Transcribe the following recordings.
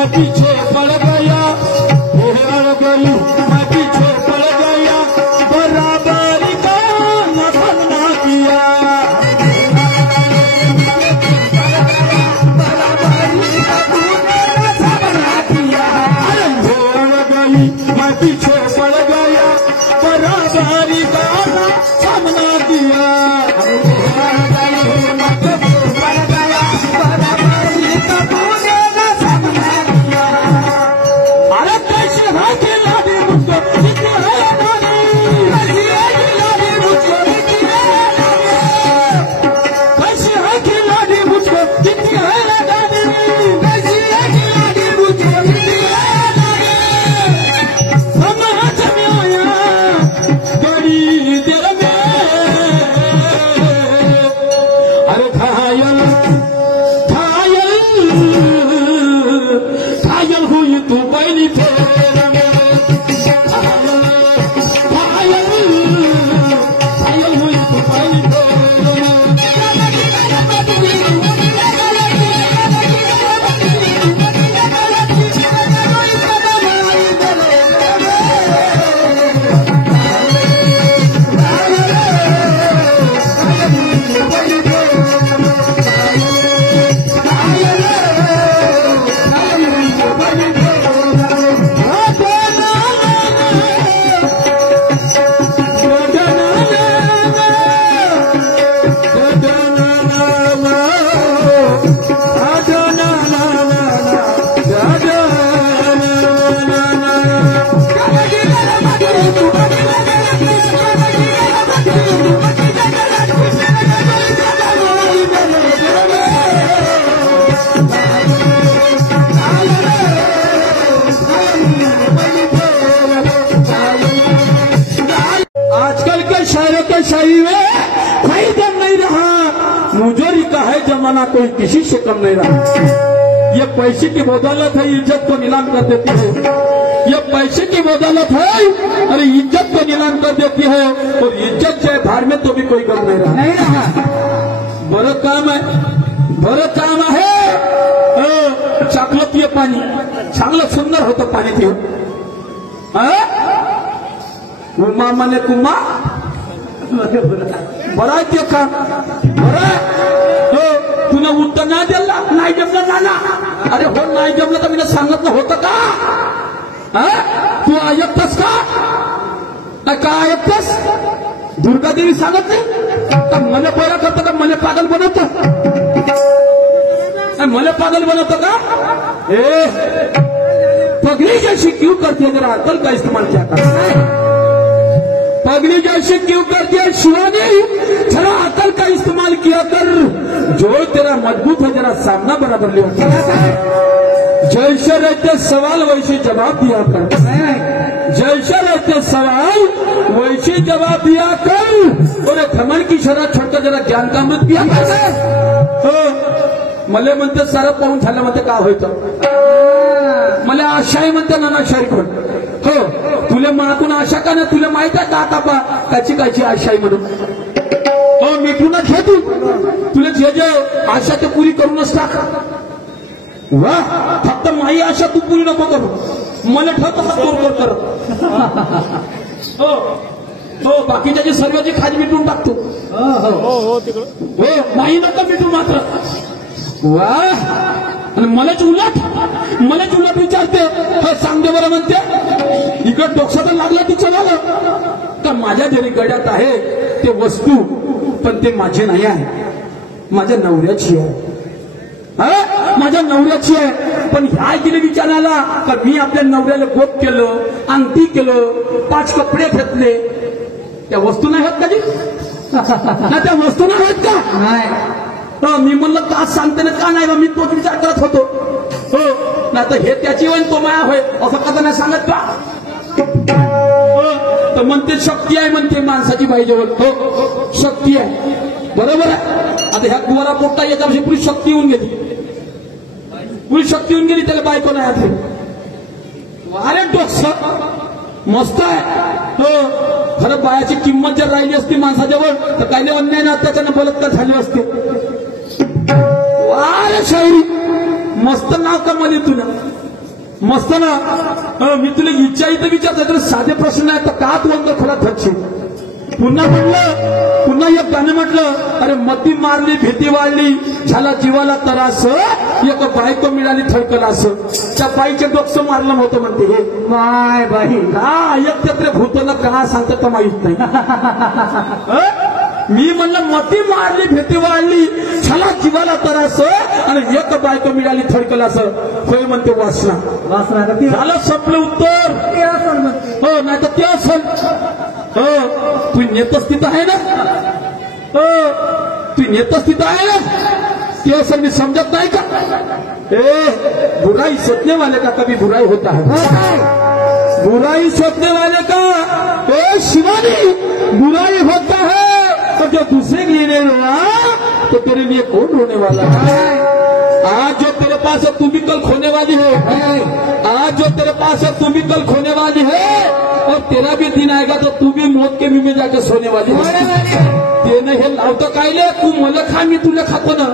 मैं पीछे पड़ गया, अड़ गई मैं पीछे पड़ गया, बराबरी का नफा किया। अड़ गई मैं पीछे पड़ गया, बराबरी का सामना किया। शाही में कोई दम नहीं रहा, मुजोरी का है जमाना, कोई किसी से कम नहीं रहा। ये पैसे की बदौलत है, इज्जत को नीलाम कर देती है। ये पैसे की बदौलत है, अरे इज्जत को नीलाम कर देती है। और इज्जत चाहे धार में तो भी कोई कम नहीं रहा। बड़ा काम है, बड़ा काम है। चाकलं पिये पाणी, चांगलं सुंदर होतं पाणी पिऊन। उमा मने कुमा बरा आहे ते का बरा हो, तुला उत्तर नाही दिला, नाही जमलं नाना. अरे हो, नाही जमलं तर मी सांगितलं होतं का? तू ऐकतस का? काय ऐकतस? दुर्गा देवी सांगत नाही? मला पहिला करतं का? मला पागल बनवतो? मला पागल बनवतो का? पगली जैसी क्यों करती है, जरा अकल का इस्तेमाल क्या करता? पगली जैसे क्यों करती है शिवानी, जरा अकल का इस्तेमाल किया कर। जो तेरा मजबूत है जरा सामना बराबर ले। जैसे रहते सवाल वैसे जवाब दिया कर, जैसे रहते सवाल वैसे जवाब दिया कर। और घमंड की शराब छोड़कर जरा ज्ञान का अमृत पिया कर। मले म्हणते सारं पाहून झालं म्हणते का व्हायचं, मला आशाही म्हणते नाना शाही कोण हो, तुला मनातून आशा का नाही? तुला माहित आहे का आता काची काची आशाही म्हणून? हो, मिठून घे तू, तुला जे जे आशा ते पुरी करूनच टाक. वा, फक्त माही आशा तू पुरी नको करू, मला ठेव तसा तोड कर. हो हो, बाकीच्या सर्वची खाज मिटून टाकतो. हो, माही नको मिटू मात्र. वा, आणि मलाच उलट विचारते. सांग दे बरं म्हणते, इकडे डोक्यात लागलं तिचं झालं का? माझ्या जरी गड्यात आहे ते वस्तू, पण ते माझे नाही आहे, माझ्या नवऱ्याची आहे. माझ्या नवऱ्याची आहे. पण ह्या गेले विचारायला का मी आपल्या नवऱ्याला गोप केलं, अंगठी केलं, 5 कपडे घेतले, त्या वस्तू नाही होत कधी ना? त्या वस्तू नाही होत का? नाही. मी म्हणलं का सांगते ना, का नाही? मी तोच विचार करत होतो. हो ना, तर हे त्याची वय तो माया होय असं कसं नाही सांगत का? तर म्हणते शक्ती आहे, म्हणते माणसाची बाईजवळ. हो, शक्ती आहे, बरोबर आहे. आता ह्या कुवारा पोट्टा याच्याविषयी पुरी शक्ती येऊन गेली, पुरी शक्ती येऊन गेली, त्याला बायको नाही आली. अरे डोक्स मस्त आहे. हो, खरं बायाची किंमत जर राहिली असती माणसाजवळ तर काही अन्याय ना त्याच्यानं बलात्कार झाले असते. अरे शायरी मस्त नाव कमाली तुला. मस्त ना. मी तुला इच्छा इथं विचारतो तर साधे प्रश्न आहे तर का तू अंग खोला थकशील. पुन्हा एक गाणं म्हटलं, अरे मती मारली भीती वाढली झाला जीवाला त्रास एक बायको मिळाली थडकलास. त्या बाईचे डोकसं मारलं होतं म्हणते. हे माय बाई का एकत्र भूतोला का सांगतात तर माहित नाही. मी म्हणलं मती मारली भीती वाढली झाला जीवाला त्रास आणि एक बायको मिळाली थडकलास. होय म्हणते वासना. वासना का ती झालं संपलं उत्तर. ते असं म्हणते. हो नाही तर ते असेल. हो तू नेतच तिथं आहे ना. हो तू नेतच तिथं आहे ना. ते असेल मी समजत नाही का. बुराई सोचने वाले का कभी बुराई होता है. बुराई सोचने वाले का शिवानी बुराई होता है. तो जो दूसरे के लिए रोआ तो तेरे लिए कौन रोने वाला है. आज जो तेरे पास है तू भी कल खोने वाली है. आज जो तेरे पास है तू भी कल खोने वाली है और तेरा भी दिन आएगा तो तू भी मौत के मुंह में जाकर सोने वाली है. तेने हे लावतं कायले. तू मला खा मी तुला खातो ना.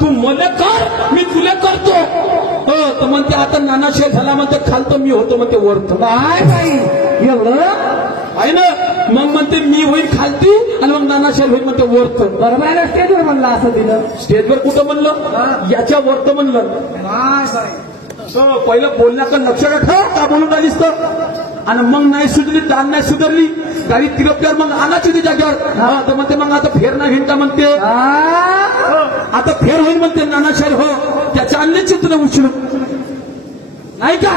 तू मला कर मी तुला करतो. तर म्हणते आता नानाशे झाला म्हणते खालतो मी होतो म्हणते वरतो. काय बाई एवढं आहे ना. मग म्हणते मी होईल खालती आणि मग नानाशेर होईल म्हणते वरतो. बरोबर आहे ना. स्टेजवर म्हणलं असं दिलं. स्टेजवर कुठं म्हणलं याच्या वरतं म्हणलं. माय बाई पहिलं बोलण्याचं लक्ष ठेव का बोलून राहिलीस तर. आणि मग नाही सुधरली दान नाही सुधरली गाडी तिरपल्यावर मग आणायची ती जागेवर. तर म्हणते मग आता फेर नाही घेईन का म्हणते. आता फेर होईल म्हणते नानाशेर. हो त्याच्या आणण्याची तुला उचलून नाही का.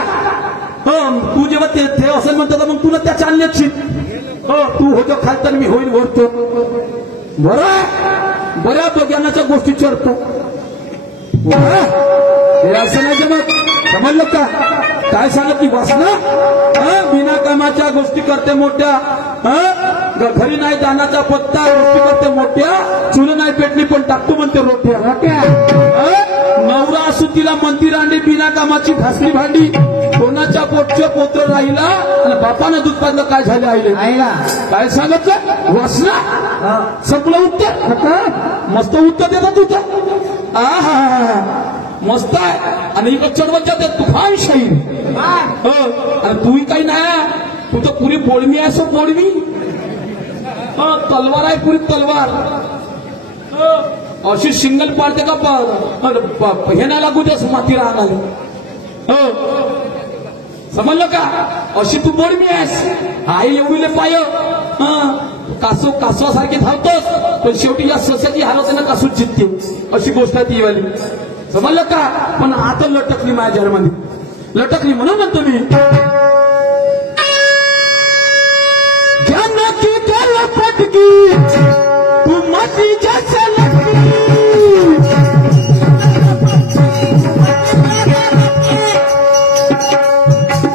हो तू जेव्हा ते असेल म्हणतो तर मग तुला त्याच्या आणण्याची. हो तू होतो खालतर मी होईल वरतो. बऱ्या बघ्यानाच्या गोष्टी चढतो. हे असं नाही जमत. समजलं का. काय सांगत की वासना बिना कामाच्या गोष्टी करते मोठ्या. घरी नाही दानाचा पत्ता गोष्टी करते मोठ्या. चुल नाही पेटली पण टाकतो म्हणते रोट्या. नवरा असू तिला मंदिर आणली बिना कामाची घासली भांडी. कोणाच्या पोटचं पोत्र राहिला आणि बापानं दूध पाजलं काय झालं आईले. काय सांगितलं वासना. संपलं उत्तर. मस्त उत्तर देतात तुझं. आहा मस्त आहे. आणि इकडं चढवत जाते तुफान शाहीर. आणि तूही काही नाही. तू तर पुरी बोडमी आहे. सो बोडमी तलवार आहे पुरी तलवार. अशी सिंगल पाडते का हे नाही लागू देस माती राहणार. समजलं का. अशी तू बोडमी आहेस. आई एवढीले पाय कासवासारखी धावतोस पण शेवटी या सस्याची हालत ना कासूच जितते. अशी गोष्ट आहे ती वाली. समजलं का. पण आता लटकली माझ्या जन्माने लटकली म्हणून म्हणतो मी. ज्ञानाची त्याला पटकी तू माती जैसे लगती.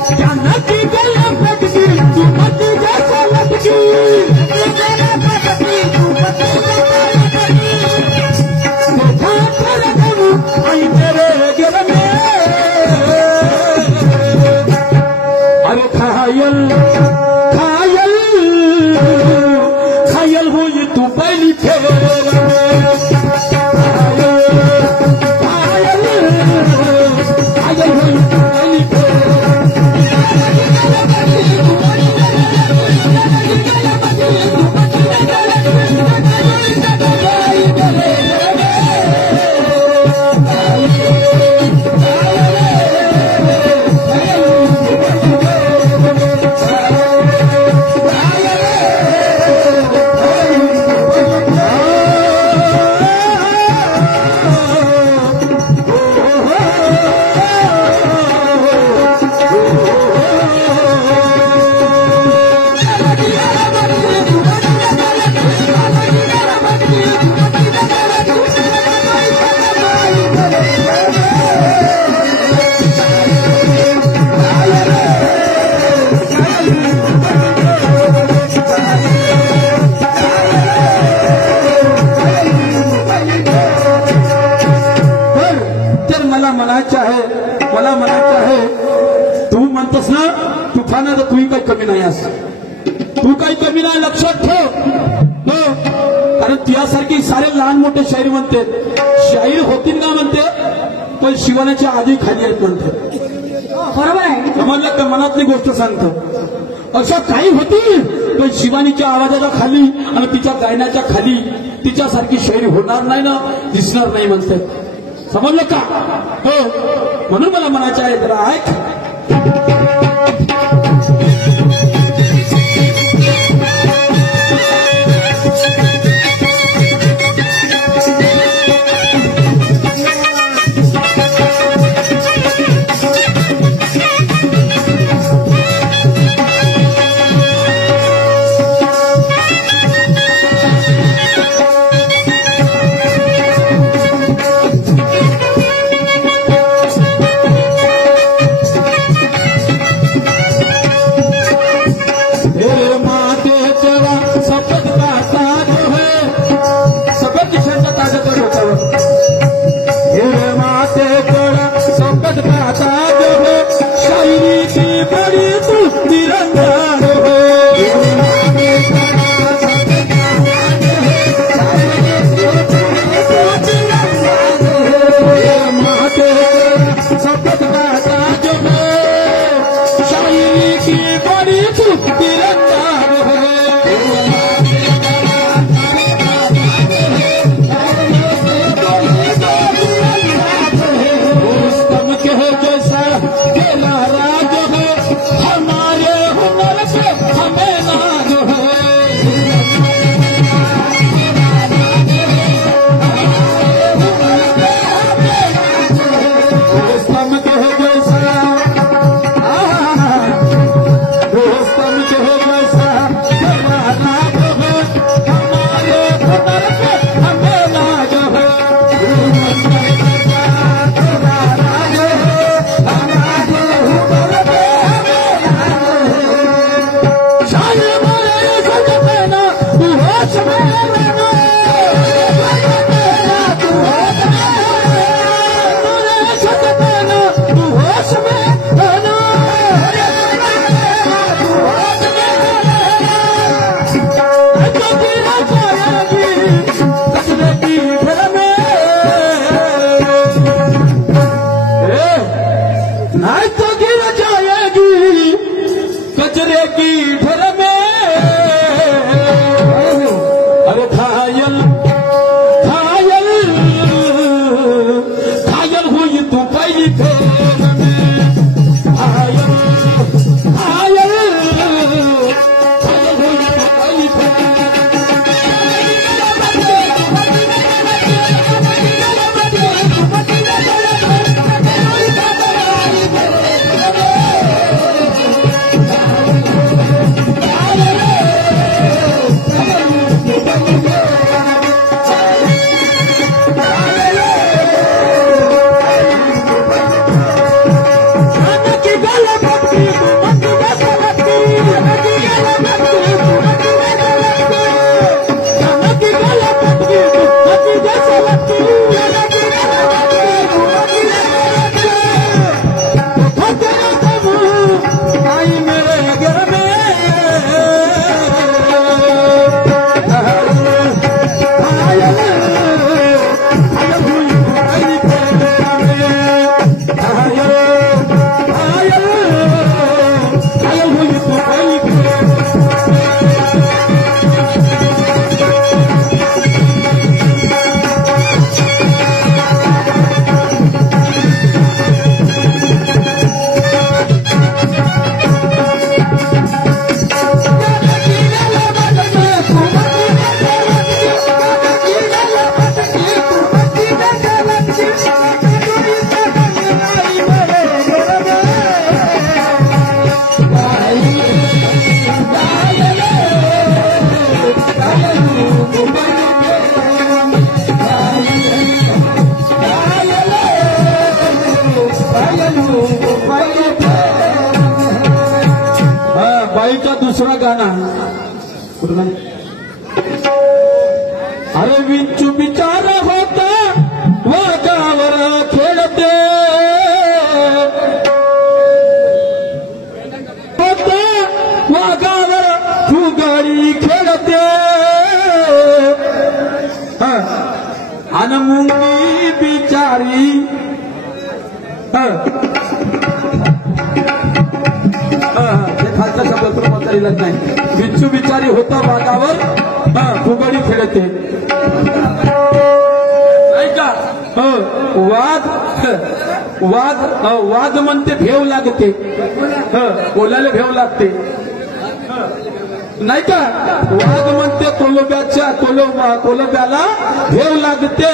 ज्ञानाची त्याला पटकी तू माती जैसे लगती. आई तेरे गिर में अरे खायल खायल खायल हुई तू पहली फेर खायल खायल हुई तू पहली फेर. मला म्हणायचं आहे तू म्हणतोस ना तुफाना तर तूही काही कमी नाही असं. तू काही कमी नाही लक्षात ठेव. कारण तुझ्यासारखी सारे लहान मोठे शाहीर म्हणते. शाहीर होतील ना म्हणते पण शिवाण्याच्या आधी खाली आहेत म्हणतात. बरोबर आहे. समजलं का? मनातली गोष्ट सांगतो. अशा काही होती पण शिवानीच्या आवाजाच्या खाली आणि तिच्या गायनाच्या खाली तिच्यासारखी शैली होणार नाही ना, दिसणार नाही म्हणतात. समजलं का? हो, म्हणून मला म्हणायचं आहे, जरा ऐक. बाईचा दुसरा गाणं अरे विंचू बिचार होता वाघावर खेळते होता वाघावर फुगारी खेळते आणि मुंगी बिचारी बिचारीलाच नाही. विंचू बिचारी होता वाघावर फुगडी खेळते नाही का. वाघ म्हणते भेव लागते, बोलायला भेव लागते नाही का. वाघ म्हणते कोलोब्याला भेव लागते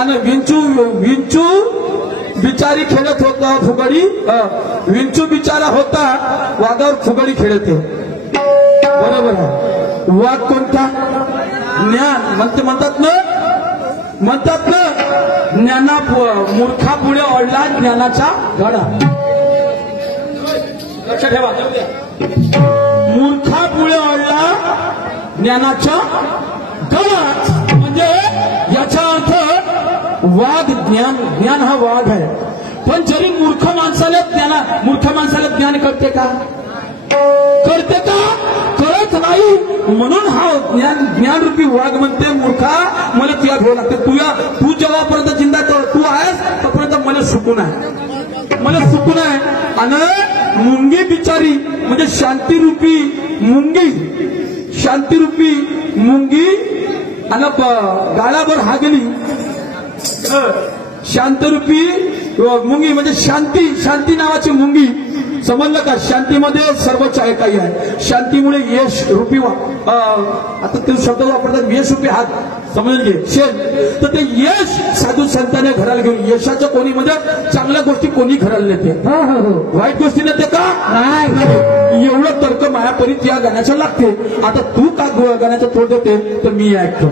आणि विंचू बिचारी खेळत होता फुगडी. विंचू बिचारा होता वाघावर फुगडी खेळते. बरोबर आहे. वाघ कोणता? ज्ञान म्हणतात ना ज्ञाना मूर्खा पुढे ओढला ज्ञानाचा घडा. लक्ष ठेवा. मूर्खा पुढे ओढला ज्ञानाचा घडा म्हणजे याचा अर्थ वाघ ज्ञान हा वाघ आहे. पण जरी मूर्ख माणसाला ज्ञान कळते का? कळत नाही. म्हणून हा ज्ञान रूपी वाघ म्हणते मूर्खा मला तुला भेव लागते. तू जेव्हापर्यंत जिंदा तू आहेस तोपर्यंत मला सुकून आहे. आणि मुंगी बिचारी म्हणजे शांतिरूपी मुंगी आणि गाळावर हागली. शांतरूपी मुंगी म्हणजे शांती नावाची मुंगी. समजलं का? शांतीमध्ये सर्व काही आहे. शांतीमुळे यश रूपी आता ते शब्द वापरतात यश रूपी हात समजून घे शेण. तर ते यश साधू संतांनी घराला घेऊन यशाच्या कोणी म्हणजे चांगल्या गोष्टी कोणी घराला नेते, वाईट गोष्टी नेते का? नाही. एवढं तर्क मायापरीत या गाण्याचं लागते. आता तू का गाण्याचं तोड देते तर मी ऐकतो.